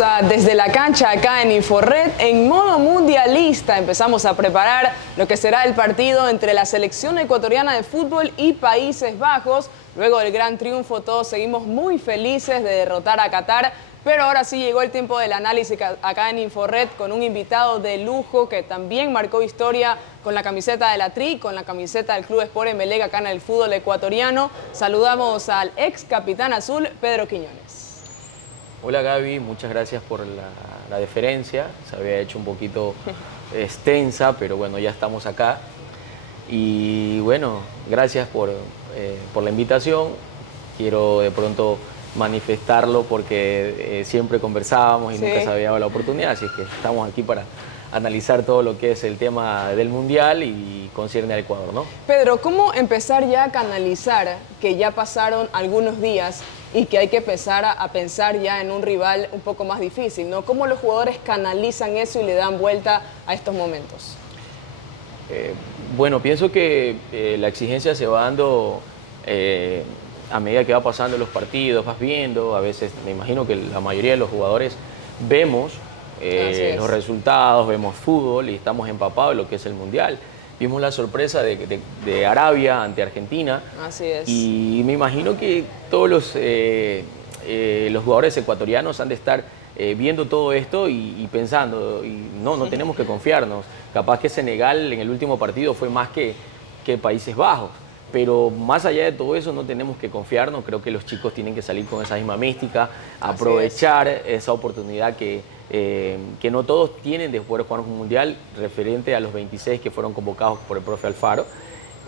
Seguimos desde la cancha acá en Inforred en modo mundialista. Empezamos a preparar lo que será el partido entre la selección ecuatoriana de fútbol y Países Bajos. Luego del gran triunfo todos seguimos muy felices de derrotar a Qatar. Pero ahora sí llegó el tiempo del análisis acá en Inforred con un invitado de lujo que también marcó historia con la camiseta de la Tri, con la camiseta del Club Sport Emelec acá en el fútbol ecuatoriano. Saludamos al ex capitán azul, Pedro Quiñones. Hola Gaby, muchas gracias por la deferencia. Se había hecho un poquito extensa, pero bueno, ya estamos acá. Y bueno, gracias por la invitación. Quiero de pronto manifestarlo porque siempre conversábamos y nunca se había dado la oportunidad, así es que estamos aquí para analizar todo lo que es el tema del Mundial y concierne al Ecuador, ¿no? Pedro, ¿cómo empezar ya a canalizar que ya pasaron algunos días y que hay que empezar a pensar ya en un rival un poco más difícil, ¿no? ¿Cómo los jugadores canalizan eso y le dan vuelta a estos momentos? Bueno, pienso que la exigencia se va dando a medida que va pasando los partidos, vas viendo, a veces me imagino que la mayoría de los jugadores vemos los resultados, vemos fútbol y estamos empapados en lo que es el Mundial. Vimos la sorpresa de Arabia ante Argentina. Así es. Y me imagino que todos los jugadores ecuatorianos han de estar viendo todo esto y pensando, y no tenemos que confiarnos. Capaz que Senegal en el último partido fue más que Países Bajos. Pero más allá de todo eso no tenemos que confiarnos. Creo que los chicos tienen que salir con esa misma mística, aprovechar esa oportunidad que no todos tienen de poder jugar un mundial, referente a los 26 que fueron convocados por el profe Alfaro,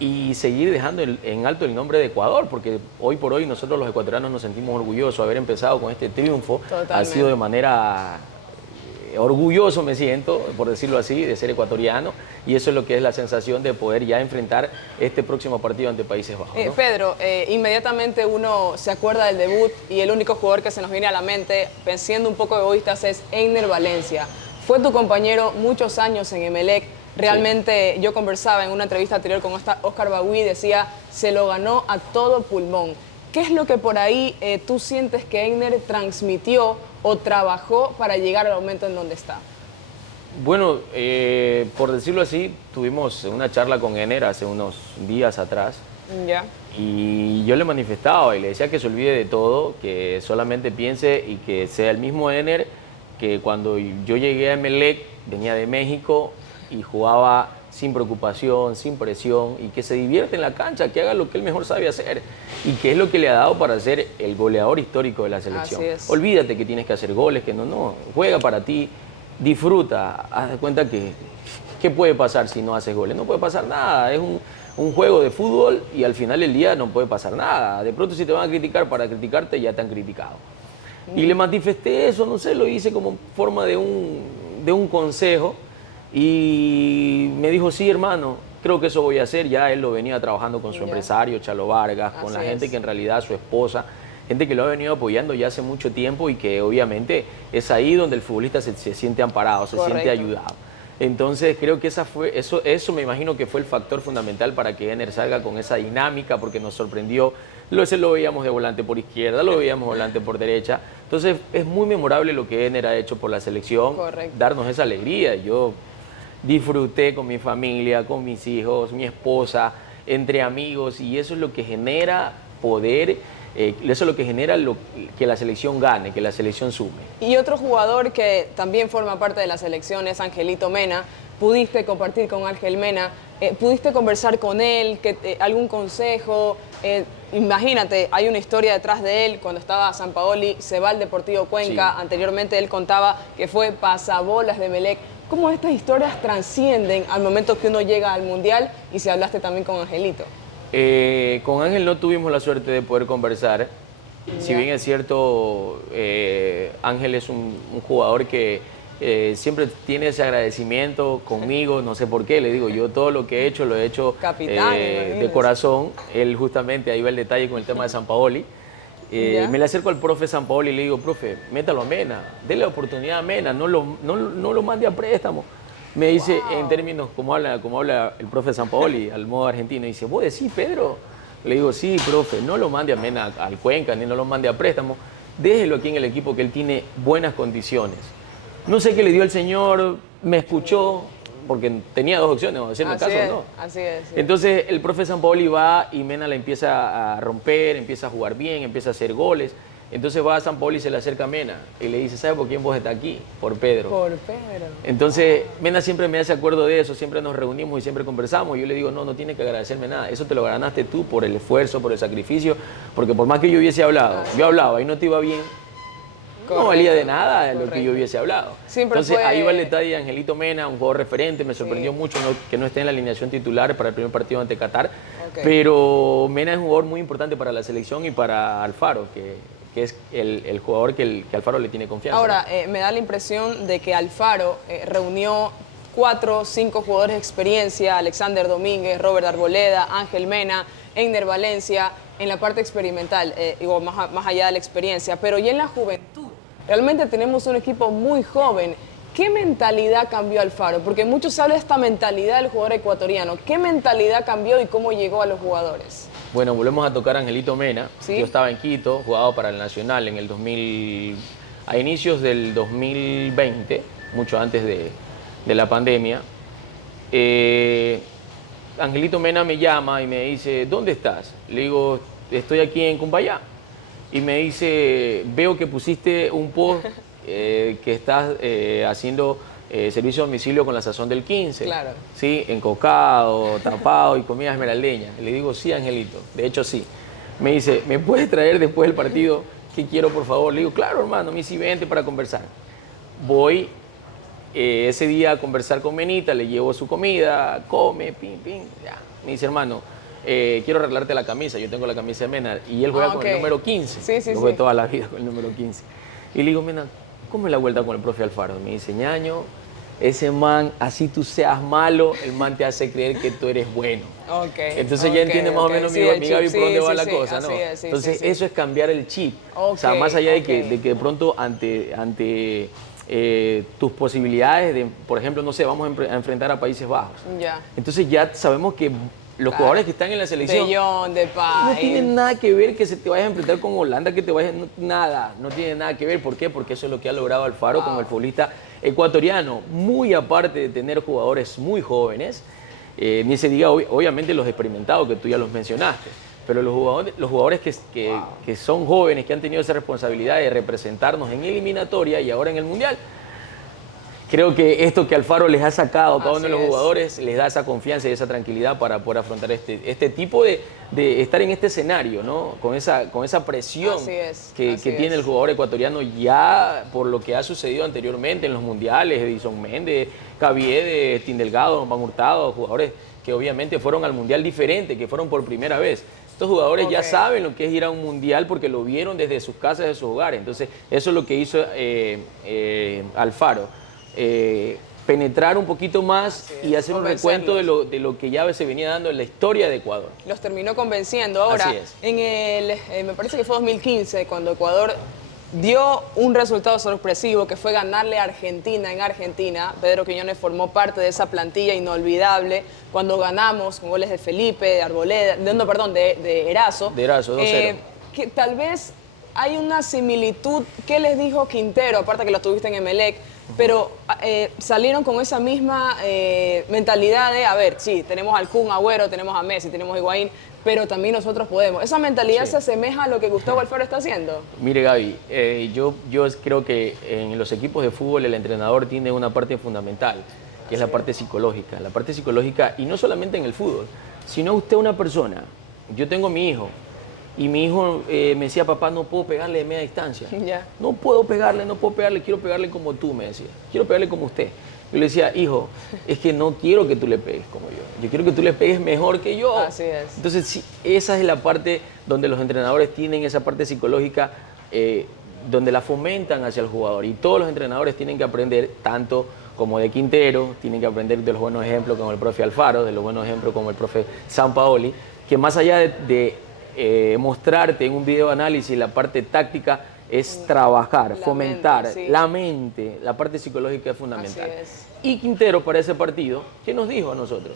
y seguir dejando en alto el nombre de Ecuador, porque hoy por hoy nosotros los ecuatorianos nos sentimos orgullosos de haber empezado con este triunfo. Totalmente. Ha sido de manera orgulloso, me siento, por decirlo así, de ser ecuatoriano, y eso es lo que es la sensación de poder ya enfrentar este próximo partido ante Países Bajos, ¿no? Pedro, inmediatamente uno se acuerda del debut y el único jugador que se nos viene a la mente, siendo un poco egoístas, es Einer Valencia. Fue tu compañero muchos años en Emelec. Realmente yo conversaba en una entrevista anterior con Oscar Bagüí, decía, se lo ganó a todo pulmón. ¿Qué es lo que por ahí tú sientes que Einer transmitió o trabajó para llegar al momento en donde está? Bueno, por decirlo así, tuvimos una charla con Einer hace unos días atrás. Ya. Y yo le manifestaba y le decía que se olvide de todo, que solamente piense y que sea el mismo Einer que cuando yo llegué a Emelec, venía de México y jugaba sin preocupación, sin presión, y que se divierte en la cancha, que haga lo que él mejor sabe hacer, y que es lo que le ha dado para ser el goleador histórico de la selección. Así es. Olvídate que tienes que hacer goles, que no, juega para ti, disfruta, haz de cuenta que ¿qué puede pasar si no haces goles? No puede pasar nada, es un juego de fútbol y al final del día no puede pasar nada. De pronto si te van a criticar para criticarte, ya te han criticado. Y le manifesté eso, no sé, lo hice como forma de un consejo. Y me dijo, sí, hermano, creo que eso voy a hacer. Ya él lo venía trabajando con su empresario, Chalo Vargas, con la gente que en realidad su esposa, gente que lo ha venido apoyando ya hace mucho tiempo y que obviamente es ahí donde el futbolista se siente amparado, se siente ayudado. Entonces creo que eso me imagino que fue el factor fundamental para que Einer salga con esa dinámica, porque nos sorprendió. Lo veíamos de volante por izquierda, lo veíamos de volante por derecha. Entonces es muy memorable lo que Einer ha hecho por la selección, darnos esa alegría. Yo disfruté con mi familia, con mis hijos, mi esposa, entre amigos, y eso es lo que genera poder, eso es lo que genera que la selección gane, que la selección sume. Y otro jugador que también forma parte de la selección es Angelito Mena. Pudiste compartir con Ángel Mena, pudiste conversar con él, algún consejo. Imagínate, hay una historia detrás de él. Cuando estaba Sampaoli, se va al Deportivo Cuenca. Sí. Anteriormente él contaba que fue pasabolas de Emelec. ¿Cómo estas historias trascienden al momento que uno llega al Mundial? Y si hablaste también con Angelito. Con Ángel no tuvimos la suerte de poder conversar. Si bien es cierto, Ángel es un jugador que siempre tiene ese agradecimiento conmigo, no sé por qué, le digo, yo todo lo que he hecho, lo he hecho Capitán, de corazón. Él justamente, ahí va el detalle con el tema de Sampaoli. Me le acerco al profe Sampaoli y le digo, profe, métalo a Mena, déle la oportunidad a Mena, no lo mande a préstamo. Me dice, en términos como habla el profe Sampaoli, al modo argentino, dice, ¿vos decís, Pedro? Le digo, sí, profe, no lo mande a Mena al Cuenca, ni no lo mande a préstamo. déjelo aquí en el equipo que él tiene buenas condiciones. No sé qué le dio el señor, me escuchó, porque tenía dos opciones, o hacerme caso o no. Así es. Sí. Entonces el profe Sampaoli va y Mena la empieza a romper, empieza a jugar bien, empieza a hacer goles. Entonces va a Sampaoli y se le acerca a Mena y le dice, ¿sabe por quién vos estás aquí? Por Pedro. Por Pedro. Entonces Mena siempre me hace acuerdo de eso, siempre nos reunimos y siempre conversamos. Yo le digo, no tiene que agradecerme nada, eso te lo ganaste tú por el esfuerzo, por el sacrificio, porque por más que yo hubiese hablado, yo hablaba y no te iba bien, no valía de nada lo que yo hubiese hablado. Siempre Entonces ahí va el detalle de Angelito Mena, un jugador referente, me sorprendió mucho que no esté en la alineación titular para el primer partido ante Qatar, pero Mena es un jugador muy importante para la selección y para Alfaro, que es el jugador que Alfaro le tiene confianza. Ahora, me da la impresión de que Alfaro reunió 4 o 5 jugadores de experiencia, Alexander Domínguez, Robert Arboleda, Ángel Mena, Einer Valencia, en la parte experimental, más allá de la experiencia, pero ya en la juventud. Realmente tenemos un equipo muy joven. ¿Qué mentalidad cambió Alfaro? Porque muchos hablan de esta mentalidad del jugador ecuatoriano. ¿Qué mentalidad cambió y cómo llegó a los jugadores? Bueno, volvemos a tocar a Angelito Mena. ¿Sí? Yo estaba en Quito, jugaba para el Nacional en el 2000, a inicios del 2020, mucho antes de la pandemia. Angelito Mena me llama y me dice, ¿dónde estás? Le digo, estoy aquí en Cumbayá. Y me dice, veo que pusiste un post que estás haciendo servicio a domicilio con la sazón del 15. Claro. Sí, encocado, tapado y comida esmeraldeña. Le digo, sí, Angelito, de hecho sí. Me dice, ¿me puedes traer después del partido? ¿Qué quiero, por favor? Le digo, claro, hermano, me dice, vente para conversar. Voy ese día a conversar con Menita, le llevo su comida, come, pim, ya. Me dice, hermano, quiero arreglarte la camisa, yo tengo la camisa de Mena, y él juega con el número 15. Sí. Yo jugué toda la vida con el número 15. Y le digo, Mena, ¿cómo es la vuelta con el profe Alfaro? Me dice, ñaño, ese man, así tú seas malo, el man te hace creer que tú eres bueno. Entonces ya entiende más o menos mi Gaby por dónde va la cosa, ¿no? Entonces eso es cambiar el chip. O sea, más allá de que de pronto ante tus posibilidades de, por ejemplo, no sé, vamos a enfrentar a Países Bajos. Entonces ya sabemos que los jugadores que están en la selección no tienen nada que ver que se te vayas a enfrentar con Holanda, que te vayas, no tiene nada que ver. ¿Por qué? Porque eso es lo que ha logrado Alfaro con el futbolista ecuatoriano, muy aparte de tener jugadores muy jóvenes, ni se diga obviamente los experimentados que tú ya los mencionaste, pero los jugadores que son jóvenes, que han tenido esa responsabilidad de representarnos en eliminatoria y ahora en el Mundial. Creo que esto que Alfaro les ha sacado a cada uno de los jugadores les da esa confianza y esa tranquilidad para poder afrontar este tipo de estar en este escenario, ¿no? Con esa presión que tiene el jugador ecuatoriano ya por lo que ha sucedido anteriormente en los mundiales, Edison Méndez, Caviedes, Tim Delgado, Van Hurtado, jugadores que obviamente fueron al mundial diferente, que fueron por primera vez. Estos jugadores ya saben lo que es ir a un mundial porque lo vieron desde sus casas, de sus hogares. Entonces, eso es lo que hizo Alfaro. Penetrar un poquito más y hacer un recuento de lo que ya se venía dando en la historia de Ecuador. Los terminó convenciendo. Ahora, me parece que fue 2015, cuando Ecuador dio un resultado sorpresivo, que fue ganarle a Argentina en Argentina. Pedro Quiñones formó parte de esa plantilla inolvidable, cuando ganamos con goles de Felipe, de Arboleda, de Erazo. De Erazo, 2-0. Que tal vez hay una similitud. ¿Qué les dijo Quintero? Aparte que lo tuviste en Emelec, pero salieron con esa misma mentalidad de, a ver, sí, tenemos al Kun Agüero, tenemos a Messi, tenemos a Higuaín, pero también nosotros podemos. ¿Esa mentalidad se asemeja a lo que Gustavo Alfaro está haciendo? Mire, Gaby, yo creo que en los equipos de fútbol el entrenador tiene una parte fundamental, que es la parte psicológica. La parte psicológica, y no solamente en el fútbol, sino usted una persona. Yo tengo a mi hijo, y mi hijo me decía, papá, no puedo pegarle de media distancia. No puedo pegarle, quiero pegarle como tú, me decía. Quiero pegarle como usted. Yo le decía, hijo, es que no quiero que tú le pegues como yo. Yo quiero que tú le pegues mejor que yo. Así es. Entonces, sí, esa es la parte donde los entrenadores tienen esa parte psicológica, donde la fomentan hacia el jugador. Y todos los entrenadores tienen que aprender, tanto como de Quintero, tienen que aprender de los buenos ejemplos como el profe Alfaro, de los buenos ejemplos como el profe Sampaoli, que más allá de mostrarte en un video análisis la parte táctica, es trabajar, fomentar la mente, la parte psicológica es fundamental. Y Quintero para ese partido, ¿qué nos dijo a nosotros?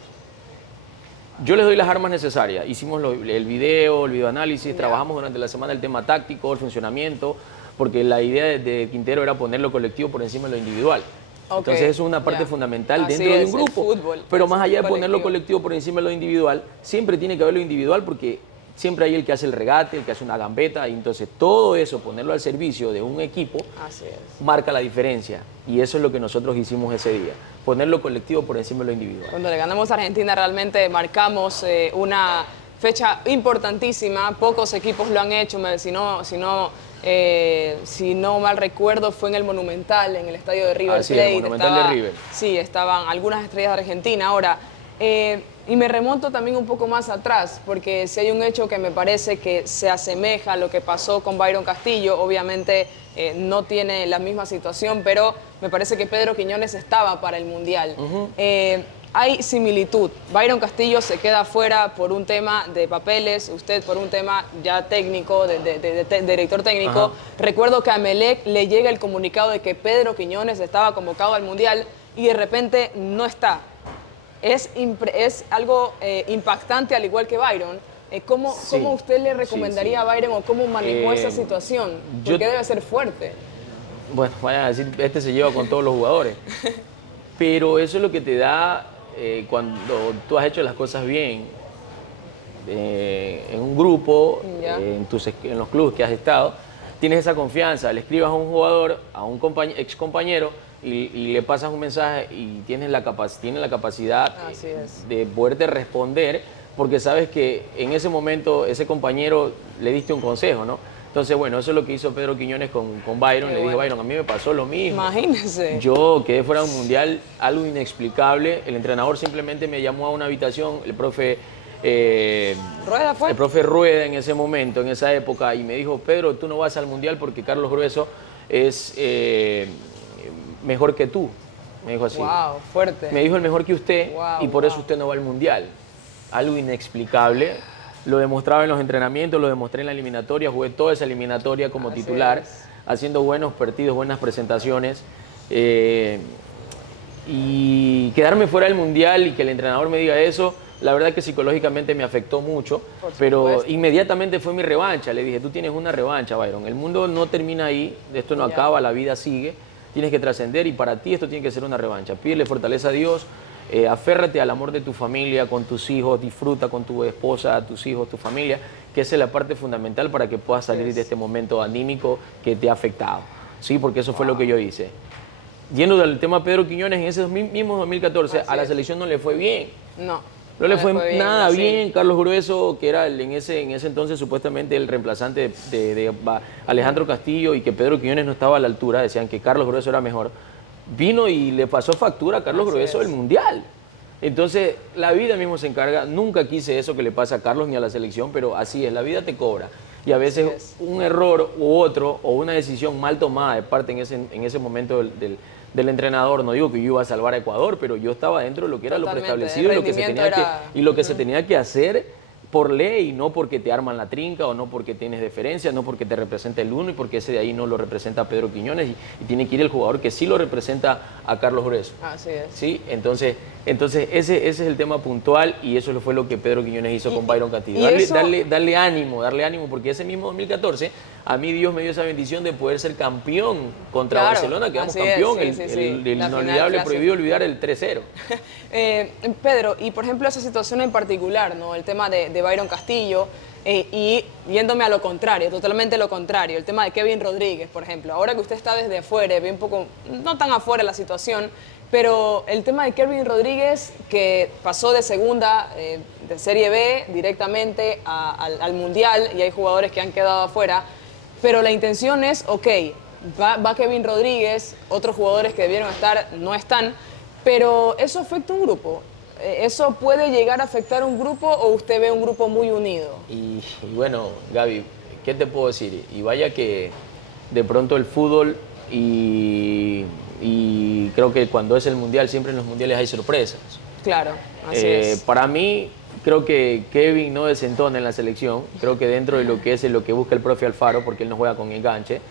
Yo les doy las armas necesarias, hicimos el video análisis, trabajamos durante la semana el tema táctico, el funcionamiento, porque la idea de Quintero era poner lo colectivo por encima de lo individual. Ok, Entonces eso es una parte fundamental Así dentro de es, un el grupo. fútbol, Pero es más allá de poner lo colectivo. colectivo por encima de lo individual, siempre tiene que haber lo individual porque siempre hay el que hace el regate, el que hace una gambeta, y entonces todo eso, ponerlo al servicio de un equipo, Así es. marca la diferencia. Y eso es lo que nosotros hicimos ese día, poner lo colectivo por encima de lo individual. Cuando le ganamos a Argentina realmente marcamos una fecha importantísima. Pocos equipos lo han hecho. Si no mal recuerdo, fue en el Monumental, en el estadio de River Así es, Plate. el Monumental de River. Sí, estaban algunas estrellas de Argentina. Ahora, y me remonto también un poco más atrás, porque si hay un hecho que me parece que se asemeja a lo que pasó con Byron Castillo, obviamente no tiene la misma situación, pero me parece que Pedro Quiñones estaba para el Mundial. Hay similitud. Byron Castillo se queda fuera por un tema de papeles, usted por un tema ya técnico, de director técnico. Ajá. Recuerdo que a Emelec le llega el comunicado de que Pedro Quiñones estaba convocado al Mundial y de repente no está. Es algo impactante, al igual que Byron. ¿Cómo usted le recomendaría a Byron o cómo manejó esa situación? Porque debe ser fuerte. Bueno, vayan a decir, este se lleva con todos los jugadores. Pero eso es lo que te da cuando tú has hecho las cosas bien en un grupo, en los clubes que has estado, tienes esa confianza, le escribas a un jugador, a un ex compañero y le pasas un mensaje y tienes la capacidad de poderte responder porque sabes que en ese momento ese compañero le diste un consejo, ¿no? Entonces, bueno, eso es lo que hizo Pedro Quiñones con Byron. Le dije, Byron, a mí me pasó lo mismo. Imagínese. Yo quedé fuera de un mundial, algo inexplicable. El entrenador simplemente me llamó a una habitación, el profe ¿Rueda fue? El profe Rueda en ese momento, en esa época, y me dijo, Pedro, tú no vas al mundial porque Carlos Grueso es mejor que tú. Me dijo así. Wow, fuerte. Me dijo el mejor que usted y por eso usted no va al mundial. Algo inexplicable. Lo demostraba en los entrenamientos, lo demostré en la eliminatoria, jugué toda esa eliminatoria como titular, haciendo buenos partidos, buenas presentaciones. Y quedarme fuera del mundial y que el entrenador me diga eso, la verdad que psicológicamente me afectó mucho, pero inmediatamente fue mi revancha. Le dije, tú tienes una revancha, Byron. El mundo no termina ahí, esto no acaba, la vida sigue, tienes que trascender y para ti esto tiene que ser una revancha. Pídele fortaleza a Dios. Aférrate al amor de tu familia, con tus hijos, disfruta con tu esposa, tus hijos, tu familia, que esa es la parte fundamental para que puedas salir de este momento anímico que te ha afectado. Sí, porque eso fue lo que yo hice. Yendo del tema Pedro Quiñones, en ese mismo 2014 a la selección no le fue bien. No le fue nada bien. Carlos Grueso, que era en ese entonces supuestamente el reemplazante de Alejandro Castillo y que Pedro Quiñones no estaba a la altura, decían que Carlos Grueso era mejor. Vino y le pasó factura a Carlos Grueso del Mundial. Entonces, la vida mismo se encarga. Nunca quise eso que le pasa a Carlos ni a la selección, pero así es, la vida te cobra. Y a veces un error u otro, o una decisión mal tomada de parte en ese momento del entrenador, no digo que yo iba a salvar a Ecuador, pero yo estaba dentro de lo que era lo preestablecido y lo que se tenía que hacer por ley, no porque te arman la trinca o no porque tienes deferencia, no porque te representa el uno y porque ese de ahí no lo representa Pedro Quiñones y tiene que ir el jugador que sí lo representa a Carlos Grueso. Así es. ¿Sí? Entonces ese es el tema puntual y eso fue lo que Pedro Quiñones hizo con Byron Castillo. Darle ánimo, porque ese mismo 2014 a mí Dios me dio esa bendición de poder ser campeón contra Barcelona, quedamos campeón, el inolvidable, prohibido olvidar el 3-0. Pedro, y por ejemplo esa situación en particular, ¿no? El tema de Byron Castillo y yéndome a lo contrario, totalmente lo contrario, el tema de Kevin Rodríguez, por ejemplo. Ahora que usted está desde afuera, ve un poco, no tan afuera la situación, pero el tema de Kevin Rodríguez, que pasó de segunda, de Serie B, directamente al Mundial, y hay jugadores que han quedado afuera, pero la intención es, ok, va Kevin Rodríguez, otros jugadores que debieron estar no están, pero ¿eso afecta a un grupo? ¿Eso puede llegar a afectar a un grupo o usted ve un grupo muy unido? Y bueno, Gaby, ¿qué te puedo decir? Y vaya que de pronto el fútbol y creo que cuando es el Mundial, siempre en los Mundiales hay sorpresas. Claro, así es. Para mí, creo que Kevin no desentona en la selección. Creo que dentro de lo que es lo que busca el profe Alfaro, porque él no juega con enganche,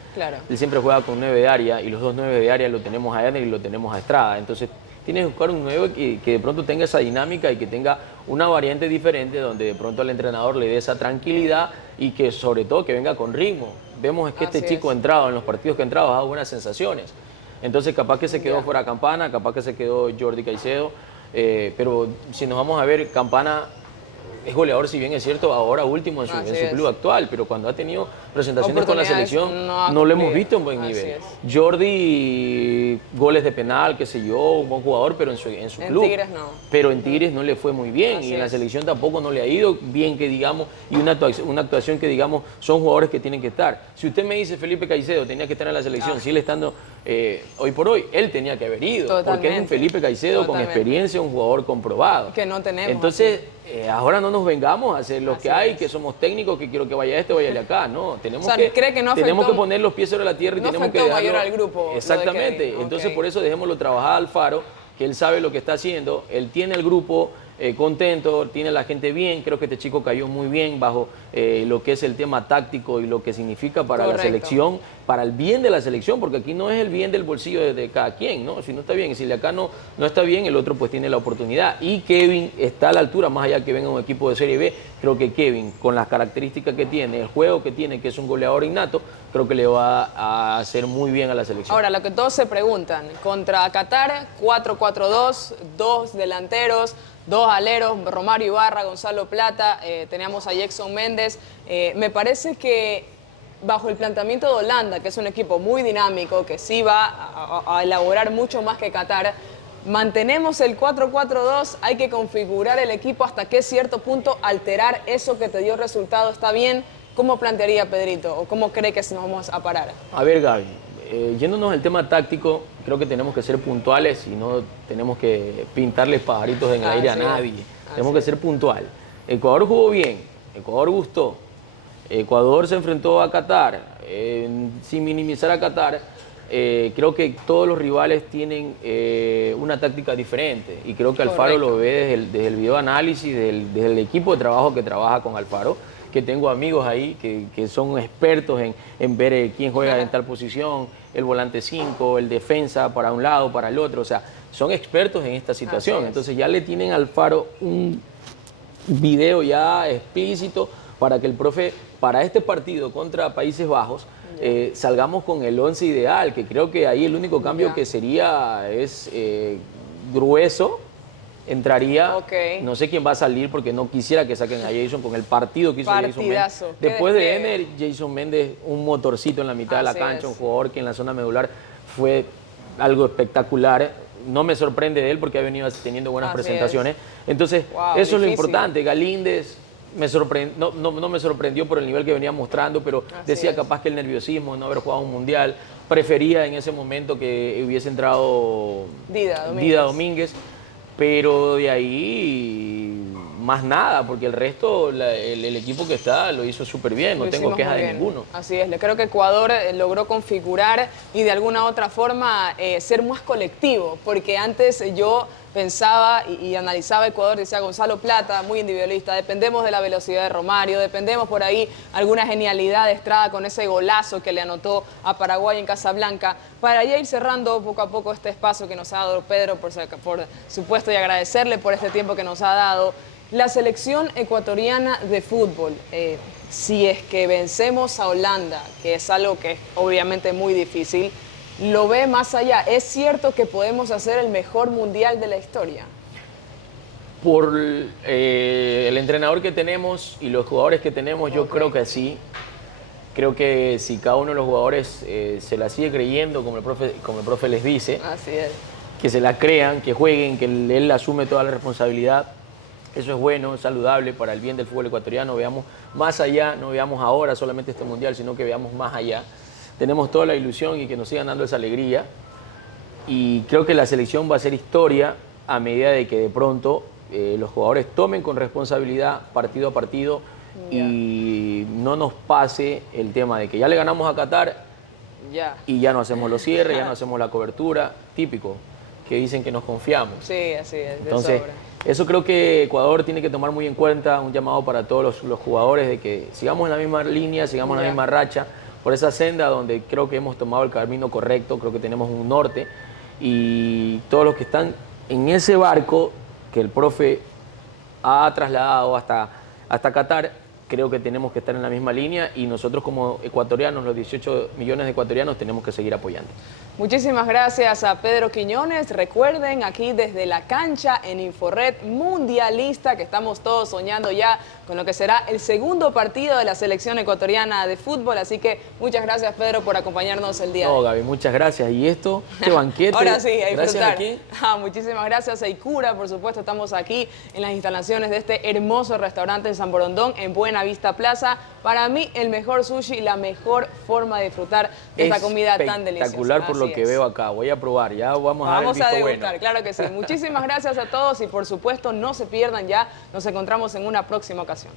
él siempre juega con 9 de área y los dos 9 de área lo tenemos a Eder y lo tenemos a Estrada. Entonces, tienes que buscar un 9 que de pronto tenga esa dinámica y que tenga una variante diferente donde de pronto al entrenador le dé esa tranquilidad y que sobre todo que venga con ritmo. Vemos que este chico entrado en los partidos que ha entrado ha dado buenas sensaciones. Entonces capaz que se quedó fuera Campana, capaz que se quedó Jordi Caicedo, pero si nos vamos a ver, Campana es goleador, si bien es cierto, ahora último en su club actual, pero cuando ha tenido presentaciones con la selección no lo hemos visto en buen nivel. Jordi, goles de penal, qué sé yo, un buen jugador, pero en su club. En Tigres no. Pero en Tigres no le fue muy bien y en la selección tampoco no le ha ido bien, que digamos, y una actuación que digamos son jugadores que tienen que estar. Si usted me dice Felipe Caicedo tenía que estar en la selección, sigue estando hoy por hoy, él tenía que haber ido, porque es un Felipe Caicedo con experiencia, un jugador comprobado. Que no tenemos. Entonces, ahora no nos vengamos a hacer lo que hay, que somos técnicos, que quiero que vaya este, vaya de acá. No, tenemos que poner los pies sobre la tierra y tenemos que dejarlo mayor al grupo. Exactamente. Entonces, por eso dejémoslo trabajar a Alfaro, que él sabe lo que está haciendo, él tiene el grupo contento, tiene la gente bien. Creo que este chico cayó muy bien bajo lo que es el tema táctico y lo que significa para la selección, para el bien de la selección, porque aquí no es el bien del bolsillo de cada quien, ¿no? Si no está bien, si de acá no está bien, el otro pues tiene la oportunidad. Y Kevin está a la altura, más allá que venga un equipo de Serie B, creo que Kevin, con las características que tiene, el juego que tiene, que es un goleador innato, creo que le va a hacer muy bien a la selección. Ahora, lo que todos se preguntan, contra Qatar, 4-4-2, 2 delanteros, 2 aleros, Romario Ibarra, Gonzalo Plata, teníamos a Jackson Méndez. Me parece que bajo el planteamiento de Holanda, que es un equipo muy dinámico, que sí va a elaborar mucho más que Qatar, mantenemos el 4-4-2, hay que configurar el equipo hasta qué cierto punto alterar eso que te dio resultado. ¿Está bien? ¿Cómo plantearía Pedrito o cómo cree que nos vamos a parar? A ver, Gaby, yéndonos al tema táctico, creo que tenemos que ser puntuales y no tenemos que pintarles pajaritos en el aire a nadie. Tenemos que ser puntual. Ecuador jugó bien, Ecuador gustó, Ecuador se enfrentó a Qatar, sin minimizar a Qatar. Creo que todos los rivales tienen una táctica diferente y creo que Alfaro lo ve desde el video análisis, desde el equipo de trabajo que trabaja con Alfaro, que tengo amigos ahí que son expertos en ver quién juega en tal posición, el volante 5, el defensa para un lado, para el otro, o sea, son expertos en esta situación. Entonces ya le tienen a Alfaro un video ya explícito para que el profe, para este partido contra Países Bajos, salgamos con el 11 ideal, que creo que ahí el único cambio que sería es Grueso. Entraría, no sé quién va a salir porque no quisiera que saquen a Jason con el partido que hizo Jason Méndez. Después de Ener, Jason Méndez, un motorcito en la mitad de la cancha, un jugador que en la zona medular fue algo espectacular. No me sorprende de él porque ha venido teniendo buenas presentaciones. Entonces, eso es lo importante. Galíndez no me sorprendió por el nivel que venía mostrando, pero decía capaz que el nerviosismo, no haber jugado un mundial. Prefería en ese momento que hubiese entrado Dida Domínguez. Pero de ahí más nada, porque el resto, el equipo que está lo hizo súper bien, no tengo quejas de ninguno. Así es, creo que Ecuador logró configurar y de alguna otra forma ser más colectivo, porque antes yo pensaba y analizaba Ecuador, decía Gonzalo Plata, muy individualista, dependemos de la velocidad de Romario, dependemos por ahí alguna genialidad de Estrada con ese golazo que le anotó a Paraguay en Casablanca, para ya ir cerrando poco a poco este espacio que nos ha dado Pedro, por supuesto, y agradecerle por este tiempo que nos ha dado. La selección ecuatoriana de fútbol, si es que vencemos a Holanda, que es algo que es obviamente muy difícil, lo ve más allá. ¿Es cierto que podemos hacer el mejor mundial de la historia? Por el entrenador que tenemos y los jugadores que tenemos, yo creo que sí. Creo que si cada uno de los jugadores se la sigue creyendo, como el profe les dice, que se la crean, que jueguen, que él asume toda la responsabilidad. Eso es bueno, es saludable para el bien del fútbol ecuatoriano. Veamos más allá, no veamos ahora solamente este mundial, sino que veamos más allá. Tenemos toda la ilusión y que nos sigan dando esa alegría. Y creo que la selección va a ser historia a medida de que de pronto los jugadores tomen con responsabilidad partido a partido y no nos pase el tema de que ya le ganamos a Qatar y ya no hacemos los cierres, ya no hacemos la cobertura. Típico, que dicen que nos confiamos. Sí, así es. Entonces, eso creo que Ecuador tiene que tomar muy en cuenta, un llamado para todos los jugadores de que sigamos en la misma línea, sigamos en la misma racha, por esa senda donde creo que hemos tomado el camino correcto, creo que tenemos un norte y todos los que están en ese barco que el profe ha trasladado hasta Qatar, creo que tenemos que estar en la misma línea y nosotros como ecuatorianos, los 18 millones de ecuatorianos, tenemos que seguir apoyando. Muchísimas gracias a Pedro Quiñones. Recuerden, aquí desde la cancha en Inforred Mundialista, que estamos todos soñando ya con lo que será el segundo partido de la selección ecuatoriana de fútbol. Así que muchas gracias, Pedro, por acompañarnos el día de hoy. No, Gaby, muchas gracias. ¿Y esto? ¿Qué banquete? Ahora sí, a disfrutar. Aquí. Muchísimas gracias, Eicura. Por supuesto, estamos aquí en las instalaciones de este hermoso restaurante en San Borondón, en Buena Vista Plaza. Para mí, el mejor sushi, la mejor forma de disfrutar de esta comida tan deliciosa. Espectacular por lo que veo acá. Voy a probar, ya vamos a ver el visto degustar, bueno. claro que sí. Muchísimas gracias a todos y por supuesto no se pierdan ya. Nos encontramos en una próxima ocasión.